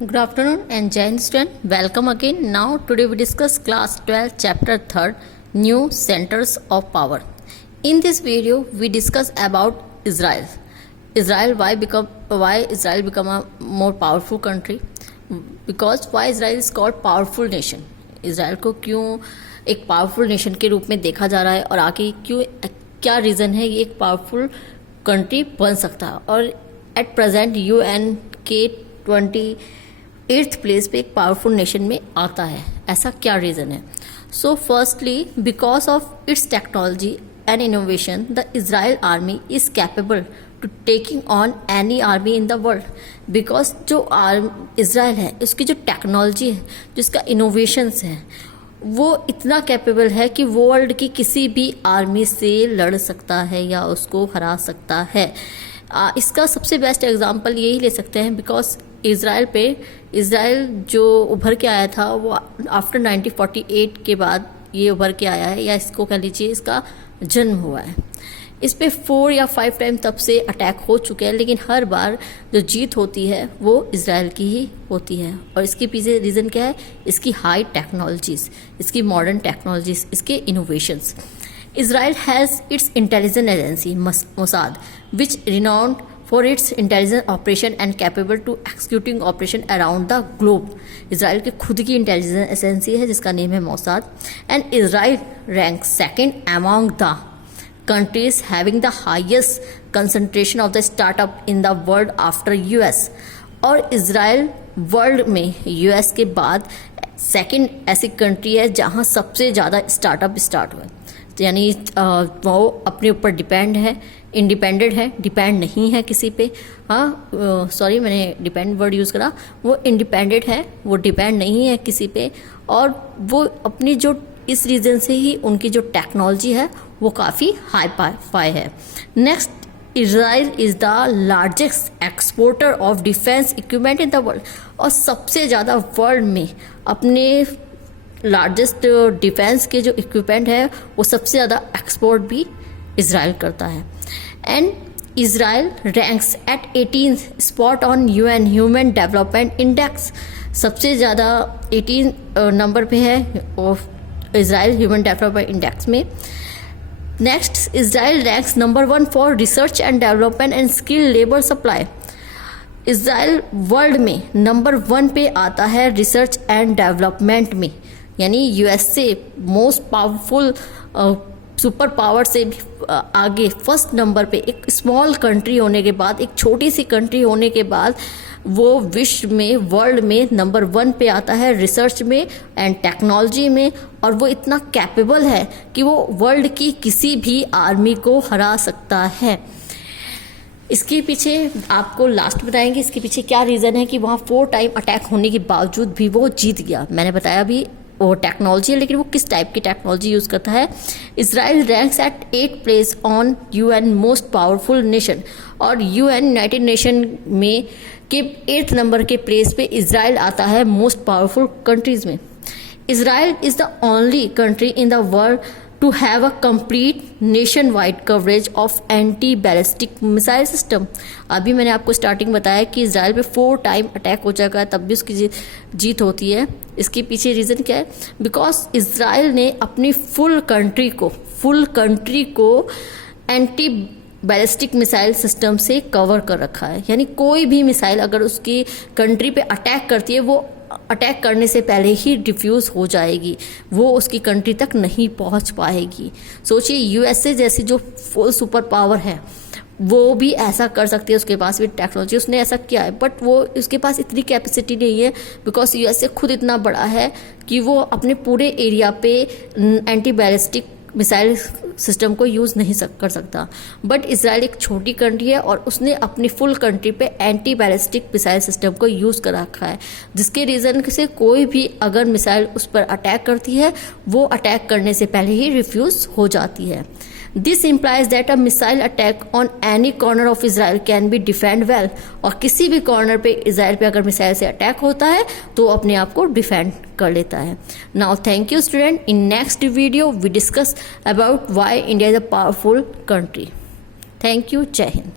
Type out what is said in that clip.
Good afternoon and Jai Hind student. Welcome again. Now today we discuss class 12 chapter 3rd new centers of power. In this video we discuss about Israel. Why Israel become a more powerful country? Because why Israel is called powerful nation. Israel को क्यों एक powerful nation के रूप में देखा जा रहा है और आगे क्यों क्या रीज़न है ये एक पावरफुल कंट्री बन सकता है और एट प्रेजेंट UN के 28th प्लेस पे एक पावरफुल नेशन में आता है, ऐसा क्या रीज़न है? So firstly because of its technology and innovation the Israel army is capable to taking on any army in the world. Because जो इज़राइल है उसकी जो टेक्नोलॉजी है, जिसका इनोवेशंस है, वो इतना कैपेबल है कि वो वर्ल्ड की किसी भी आर्मी से लड़ सकता है या उसको हरा सकता है. इसका सबसे बेस्ट एग्जांपल यही ले सकते हैं बिकॉज इज़राइल जो उभर के आया था वो आफ्टर 1948 के बाद ये उभर के आया है, या इसको कह लीजिए इसका जन्म हुआ है. इस पे 4 या 5 टाइम तब से अटैक हो चुके हैं, लेकिन हर बार जो जीत होती है वो इज़राइल की ही होती है. और इसके पीछे रीज़न क्या है? इसकी हाई टेक्नोलॉजीज़, इसकी मॉडर्न टेक्नोलॉजीज़, इसके innovations. Israel has its intelligence agency Mossad, which renowned for its intelligence operation and capable to executing operation around the globe. Israel की खुद की इंटेलिजेंस एजेंसी है जिसका नेम है Mossad, and Israel ranks second among the countries having the highest concentration of the startup in the world after US. और Israel world में US के बाद सेकंड ऐसी कंट्री है जहाँ सबसे ज़्यादा स्टार्टअप स्टार्ट हुए. यानी वो अपने ऊपर इंडिपेंडेंट है, डिपेंड नहीं है किसी पे. सॉरी मैंने डिपेंड वर्ड यूज़ करा. वो इंडिपेंडेंट है, वो डिपेंड नहीं है किसी पे, और वो अपनी जो इस रीज़न से ही उनकी जो टेक्नोलॉजी है वो काफ़ी हाई फाई है. Next, Israel is the largest exporter of defence equipment in the world. और सबसे ज़्यादा वर्ल्ड में अपने लार्जेस्ट डिफेंस के जो इक्विपमेंट है वो सबसे ज़्यादा एक्सपोर्ट भी इज़राइल करता है. And Israel ranks at 18th spot on UN human development index. सबसे ज़्यादा 18 नंबर पे है इज़राइल ह्यूमन डेवलपमेंट इंडेक्स में. Next, Israel ranks number 1 for research and development and skill labour supply. Israel world में number 1 पे आता है research and development में. यानी US से मोस्ट पावरफुल सुपर पावर से भी आगे फर्स्ट नंबर पे एक स्मॉल कंट्री होने के बाद, एक छोटी सी कंट्री होने के बाद वो विश्व में वर्ल्ड में नंबर 1 पे आता है रिसर्च में एंड टेक्नोलॉजी में. और वो इतना कैपेबल है कि वो वर्ल्ड की किसी भी आर्मी को हरा सकता है. इसके पीछे आपको लास्ट बताएंगे इसके पीछे क्या रीज़न है कि वहाँ 4 टाइम अटैक होने के बावजूद भी वो जीत गया. मैंने बताया भी वो टेक्नोलॉजी है, लेकिन वो किस टाइप की टेक्नोलॉजी यूज़ करता है. Israel ranks at 8th place on UN most powerful nation. और UN यूनाइटेड नेशन में के 8th नंबर के प्लेस पे इज़राइल आता है मोस्ट पावरफुल कंट्रीज़ में. Israel is the only country in the world to have a complete nationwide coverage of anti-ballistic missile system. अभी मैंने आपको स्टार्टिंग बताया कि इज़राइल पे 4 टाइम अटैक हो जाएगा तब भी उसकी जीत होती है. इसके पीछे रीज़न क्या है? बिकॉज इज़राइल ने अपनी फुल कंट्री को एंटी बैलिस्टिक मिसाइल सिस्टम से कवर कर रखा है. यानी कोई भी मिसाइल अगर उसकी कंट्री पे अटैक करती है वो अटैक करने से पहले ही डिफ्यूज़ हो जाएगी, वो उसकी कंट्री तक नहीं पहुंच पाएगी. सोचिए USA जैसी जो फुल सुपर पावर है वो भी ऐसा कर सकती है, उसके पास भी टेक्नोलॉजी, उसने ऐसा किया है. बट वो उसके पास इतनी कैपेसिटी नहीं है बिकॉज USA खुद इतना बड़ा है कि वो अपने पूरे एरिया पे एंटी बैलिस्टिक मिसाइल सिस्टम को यूज़ नहीं कर सकता. बट इज़राइल एक छोटी कंट्री है और उसने अपनी फुल कंट्री पे एंटी बैलिस्टिक मिसाइल सिस्टम को यूज़ कर रखा है, जिसके रीज़न से कोई भी अगर मिसाइल उस पर अटैक करती है वो अटैक करने से पहले ही रिफ्यूज़ हो जाती है. This implies that a missile attack on any corner of Israel can be defend well. और किसी भी कॉर्नर पे इज़राइल पे अगर मिसाइल से अटैक होता है तो अपने आप को डिफेंड कर लेता है. Now thank you student. In next video we discuss about why India is a powerful country. Thank you. जय हिंद.